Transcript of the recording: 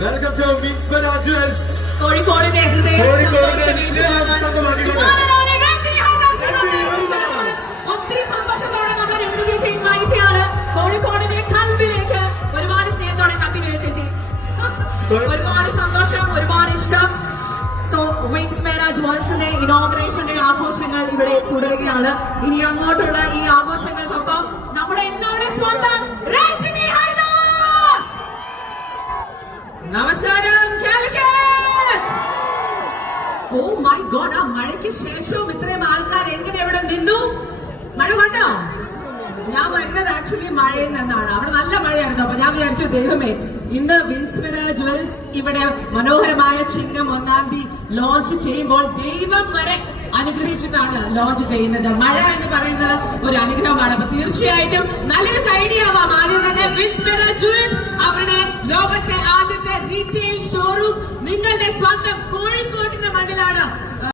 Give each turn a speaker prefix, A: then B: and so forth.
A: Welcome to mix ബനാ jewels
B: കോഴിക്കോടിന്റെ ഹൃദയം. ഒത്തിരി സന്തോഷത്തോടെ നമ്മൾ രഞ്ജിനി ചേച്ചി ചെയ്യാണ്. കോഴിക്കോടിന്റെ കൽബിലേക്ക് ഒരുപാട് സ്നേഹത്തോടെ ഹാപ്പി ന്യൂ ചേച്ചി ഒരുപാട് സന്തോഷം ഒരുപാട് ഇഷ്ടം സോ വിങ്സ് മേരാജ് വോൾസിന്റെ ഇനോഗ്രേഷന്റെ ആഘോഷങ്ങൾ ഇവിടെ തുടരുകയാണ് ഇനി അങ്ങോട്ടുള്ള ഈ നമസ്കാരം ഓ മൈ ഗോഡ് ആ മഴയ്ക്ക് ശേഷവും ഇത്രയും ആൾക്കാർ എങ്ങനെ ഇവിടെ നിന്നു? മഴ കണ്ടോ? ഞാൻ വരുന്നത് ആക്ച്വലി മഴയിൽ നിന്നാണ്. അവിടെ നല്ല മഴയായിരുന്നു. അപ്പൊ ഞാൻ വിചാരിച്ചു ദൈവമേ ഇന്ന് വിൻസ്മിര ജ്വൽസ് ഇവിടെ മനോഹരമായ ചിങ്ങം ഒന്നാം തീയതി ലോഞ്ച് ചെയ്യുമ്പോൾ ദൈവം വരെ അനുഗ്രഹിച്ചിട്ടാണ് ലോഞ്ച് ചെയ്യുന്നത്. മഴ എന്ന് പറയുന്നത് ഒരു അനുഗ്രഹമാണ്. അപ്പൊ തീർച്ചയായിട്ടും നല്ലൊരു ഐഡിയ ആദ്യം തന്നെ വിൻസ്മിര ജ്വൽസ് നിങ്ങളുടെ സ്വന്തം